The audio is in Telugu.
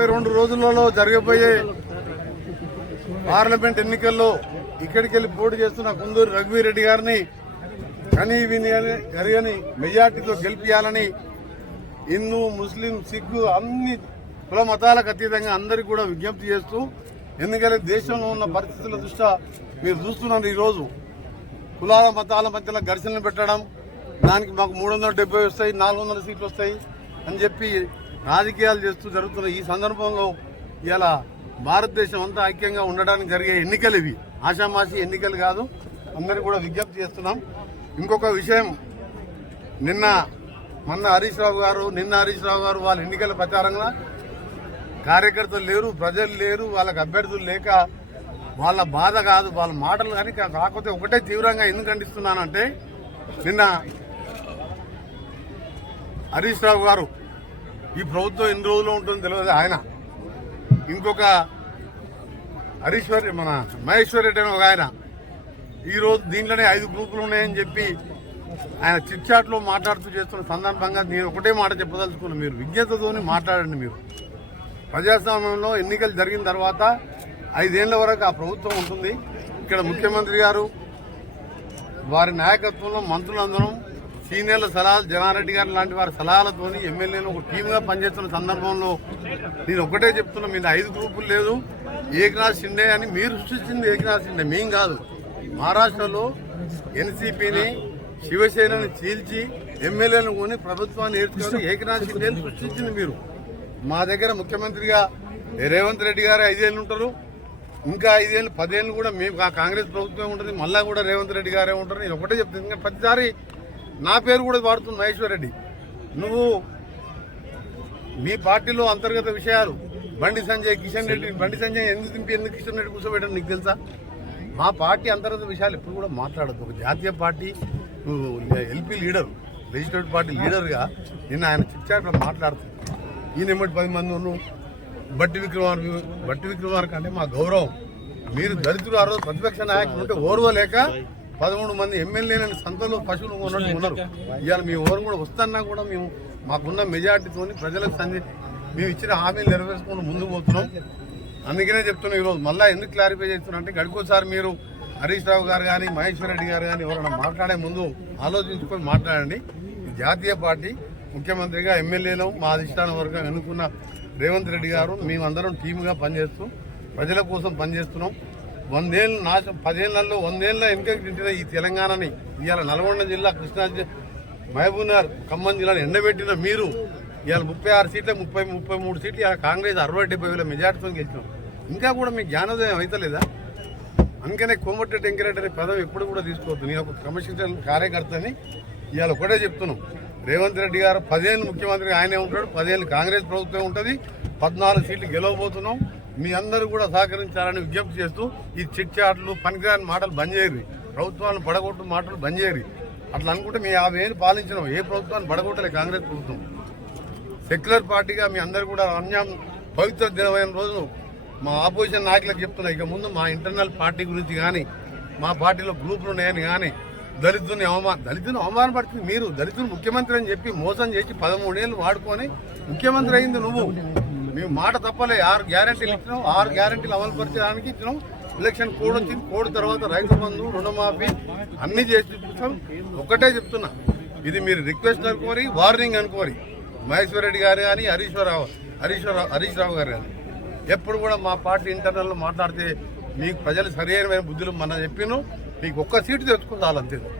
ముప్పై రెండు రోజులలో జరగబోయే పార్లమెంట్ ఎన్నికల్లో ఇక్కడికి వెళ్ళి పోటీ చేస్తున్న కుందూరు రఘువీరెడ్డి గారిని కనీ విని జరగని మెజార్టీతో గెలిపియాలని హిందూ ముస్లిం సిక్కు అన్ని కుల మతాలకు అతీతంగా అందరికీ కూడా విజ్ఞప్తి చేస్తూ ఎందుకంటే దేశంలో ఉన్న పరిస్థితుల దృష్ట్యా మీరు చూస్తున్నారు ఈరోజు. కులాల మతాల మధ్యలో ఘర్షణలు పెట్టడం దానికి మాకు మూడు వందల డెబ్బై వస్తాయి నాలుగు వందల సీట్లు వస్తాయి అని చెప్పి రాజకీయాలు చేస్తూ జరుగుతున్న ఈ సందర్భంలో ఇలా భారతదేశం అంతా ఐక్యంగా ఉండడానికి జరిగే ఎన్నికలు ఇవి. ఆషామాషి ఎన్నికలు కాదు. అందరికీ కూడా విజ్ఞప్తి చేస్తున్నాం. ఇంకొక విషయం నిన్న మొన్న హరీష్ రావు గారు నిన్న హరీష్ రావు గారు వాళ్ళ ఎన్నికల ప్రచారంగా కార్యకర్తలు లేరు ప్రజలు లేరు వాళ్ళకి అభ్యర్థులు లేక వాళ్ళ బాధ కాదు వాళ్ళ మాటలు కానీ కాకపోతే ఒకటే తీవ్రంగా ఎందుకు ఖండిస్తున్నానంటే నిన్న హరీష్ రావు గారు ఈ ప్రభుత్వం ఎన్ని రోజులు ఉంటుందో తెలియదు. ఆయన ఇంకొక హరీశ్వర్ మన మహేశ్వర్ రెడ్డి అని ఒక ఆయన. ఈ రోజు దీంట్లోనే ఐదు గ్రూపులు ఉన్నాయని చెప్పి ఆయన చిట్చాట్లో మాట్లాడుతూ చేస్తున్న సందర్భంగా నేను ఒకటే మాట చెప్పదలుచుకున్నాను మీరు విజ్ఞతతోని మాట్లాడండి మీరు. ప్రజాస్వామ్యంలో ఎన్నికలు జరిగిన తర్వాత ఐదేళ్ళ వరకు ఆ ప్రభుత్వం ఉంటుంది. ఇక్కడ ముఖ్యమంత్రి గారు వారి నాయకత్వంలో మంత్రులందరం సీనియర్ల సలహాలు జనారెడ్డి గారు లాంటి వారి సలహాలతోని ఎమ్మెల్యేలు ఒక టీమ్గా పనిచేస్తున్న సందర్భంలో నేను ఒకటే చెప్తున్నా మీద ఐదు గ్రూపులు లేదు. ఏకనాథ్ షిండే అని మీరు సృష్టించింది ఏకనాథ్ షిండే మేం కాదు. మహారాష్ట్రలో ఎన్సీపీని శివసేనని చీల్చి ఎమ్మెల్యేలను కొని ప్రభుత్వాన్ని ఏర్చుకొని ఏకనాథ్ షిండేని సృష్టించింది మీరు. మా దగ్గర ముఖ్యమంత్రిగా రేవంత్ రెడ్డి గారు ఐదేళ్ళు ఉంటారు. ఇంకా ఐదేళ్ళు పదేళ్ళు కూడా మేము కాంగ్రెస్ ప్రభుత్వం ఉంటుంది. మళ్ళా కూడా రేవంత్ రెడ్డి గారే ఉంటారు. నేను ఒకటే చెప్తాను ఇంకా ప్రతిసారి నా పేరు కూడా వాడుతుంది మహేశ్వర్ రెడ్డి. నువ్వు మీ పార్టీలో అంతర్గత విషయాలు బండి సంజయ్ కిషన్ రెడ్డి బండి సంజయ్ ఎందుకు దింపి ఎందుకు కిషన్ రెడ్డి కూర్చోబెట్టడం నీకు తెలుసా? మా పార్టీ అంతర్గత విషయాలు ఎప్పుడు కూడా మాట్లాడద్దు. ఒక జాతీయ పార్టీ నువ్వు ఎల్పీ లీడర్ లెజిస్లేటివ్ పార్టీ లీడర్గా నిన్న ఆయన చిట్చాట్లో మాట్లాడుతుంది ఈయన ఎమ్మటి పది మంది ఉన్న బట్టి విక్రమార్ బట్టి విక్రమార్ అంటే మా గౌరవం. మీరు దళితులు ఆ రోజు ప్రతిపక్ష నాయకులు ఉంటే ఓర్వలేక పదమూడు మంది ఎమ్మెల్యేలని సంతలో పశువులు ఉన్నట్టు ఉన్నారు. ఇవాళ మీ ఓరు కూడా వస్తున్నా కూడా మేము మాకున్న మెజార్టీతో ప్రజలకు సంధి మేము ఇచ్చిన హామీలు నెరవేర్చుకుని ముందుకు పోతున్నాం. అందుకనే చెప్తున్నాం ఈరోజు. మళ్ళీ ఎందుకు క్లారిఫై చేస్తున్నా అంటే మీరు హరీష్ రావు గారు కానీ మహేశ్వర్ రెడ్డి గారు కానీ ఎవరైనా మాట్లాడే ముందు ఆలోచించుకొని మాట్లాడండి. జాతీయ పార్టీ ముఖ్యమంత్రిగా ఎమ్మెల్యేలు మా అధిష్టాన వర్గం ఎన్నుకున్న రేవంత్ రెడ్డి గారు మేమందరం టీమ్గా పనిచేస్తూ ప్రజల కోసం పనిచేస్తున్నాం. వందేళ్ళు నాశనం పదేళ్ళలో వందేళ్ళ వెనుకకి తింటున్న ఈ తెలంగాణని ఇవాళ నల్గొండ జిల్లా కృష్ణా మహబూబ్నగర్ ఖమ్మం జిల్లాను ఎండబెట్టిన మీరు ఇవాళ ముప్పై ఆరు సీట్ల ముప్పై ముప్పై మూడు సీట్లు ఇవాళ కాంగ్రెస్ అరవై డెబ్బై వేల మెజార్టీతో గెలిచినాం. ఇంకా కూడా మీకు జ్ఞానోదయం అవుతలేదా అందుకనే కోమటిరెడ్డి వెంకరెడ్డి అనే పదం ఎప్పుడు కూడా తీసుకోవద్దు. నేను ఒక క్రమశిక్షణ కార్యకర్తని ఇవాళ ఒకటే చెప్తున్నాం. రేవంత్ రెడ్డి గారు పదేళ్ళు ముఖ్యమంత్రి ఆయనే ఉంటాడు పదేళ్ళు కాంగ్రెస్ ప్రభుత్వం ఉంటుంది పద్నాలుగు సీట్లు గెలవబోతున్నాం. మీ అందరూ కూడా సహకరించాలని విజ్ఞప్తి చేస్తూ ఈ చిట్చాట్లు పనికిరాని మాటలు బంద్ చేయరు. ప్రభుత్వాన్ని పడగొట్టు మాటలు బంద్ చేయరు. అట్లా అనుకుంటే మీ యాభై ఏళ్ళు పాలించినాం. ఏ ప్రభుత్వాన్ని పడగొట్టలే కాంగ్రెస్ ప్రభుత్వం. సెక్యులర్ పార్టీగా మీ అందరు కూడా అన్యాం పవిత్ర దినమైన రోజు మా ఆపోజిషన్ నాయకులకు చెప్తున్నా. ఇక ముందు మా ఇంటర్నల్ పార్టీ గురించి కానీ మా పార్టీలో గ్రూపులు ఉన్నాయని కానీ దళితుని అవమాన దళితుని అవమానపడుతుంది మీరు. దళితుని ముఖ్యమంత్రి అని చెప్పి మోసం చేసి పదమూడేళ్ళు వాడుకొని ముఖ్యమంత్రి అయింది నువ్వు. మేము మాట తప్పలే. ఆరు గ్యారంటీలు ఇచ్చినాం. ఆరు గ్యారంటీలు అమలు పరిచడానికి ఇచ్చినాం. ఎలక్షన్ కోడ్ వచ్చింది. కోడ్ తర్వాత రైతు బంధు రుణమాఫీ అన్ని చేసి చూపిస్తాం ఒక్కటే చెప్తున్నా. ఇది మీరు రిక్వెస్ట్ అనుకోరి వార్నింగ్ అనుకోరి. మహేశ్వర్ రెడ్డి గారు కానీ హరీశ్వరరావు హరీశ్వరరావు హరీష్ రావు గారు కానీ. ఎప్పుడు కూడా మా పార్టీ ఇంటర్నల్లో మాట్లాడితే మీకు ప్రజలు సరైన బుద్ధులు మన చెప్పిను మీకు ఒక్క సీటు తెచ్చుకుందాలంతే